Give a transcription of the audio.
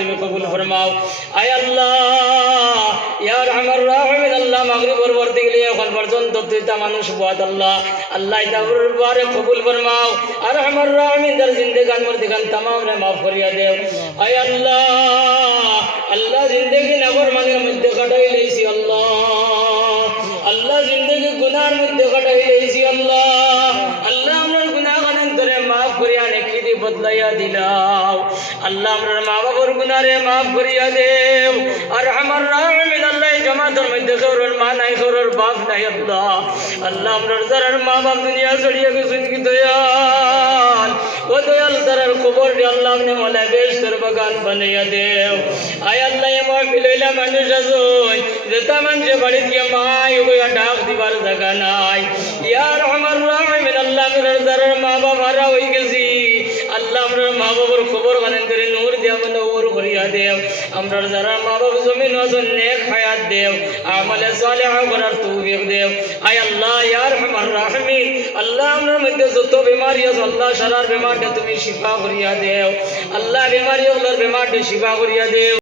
তুমি কবুল ফরমাও। আয় আল্লাহ আমার রাহমিন, আল্লাহ মাগরিবর বর্তে গেলে এখন পর্যন্ত তুই তা মানুষ বাদ আল্লাহ। আল্লাহ বারে কবুল ফরমাও। আর আমার রাহমিন দার জিন্দেগান মর্দিগান তামাম রে মাফ করিয়া দেও। আয় আল্লাহ আল্লাহ জিন্দেগি নগর মানের মধ্যে কাটাই লইছি আল্লাহ। আল্লাহ জিন্দেগি গুনার মধ্যে কাটাই লইছি আল্লাহ। আল্লাহ আমরা গুনাহ কানান্তরে মাফ করিয়া নেকি বদলাইয়া দিলাও। আল্লাহ আমরা মা বাবার গুনারে মাফ করিয়া দেও। আর আমার রামিন আল্লাহ জমাতের মধ্যে খবরের মা নাই খবরের বাপ নাই আল্লাহ। আল্লাহ আমরা যারার মা বাপ দুনিয়া ছড়িয়ে গেছেন কি দয়াল। ও দয়াল তারার খবর আল্লাহ আপনি মনে বেশ তোর বাগান বানাইয়া দেও। আয় আল্লাহ এমন মিলাইলা মানুষ আসই যেটা মানুষে বাড়ি দিয়ে মাই ওগুলা ডাক দিবার জায়গা নাই। ইয়ার আমার রামিন আল্লাহ আমরা যারার মা বাপ হারা হয়ে গেছি। মা বাবার খবর গানেন করে, নূর দেও ওর করিয়া দেও। আমরা যারা মা বাবা জমিন ওজন নেক হায়াত দেও, আমলে সালেহ করার তৌফিক দেও। আয় আল্লাহ আমার রাহমিন আল্লাহ আমরা মধ্যে যত বিমারি আছে, আল্লাহ সারার বিমারটা তুমি শিফা করিয়া দেও। আল্লাহ, বিমারি ওগুলোর বিমারটা শিফা করিয়া দেও।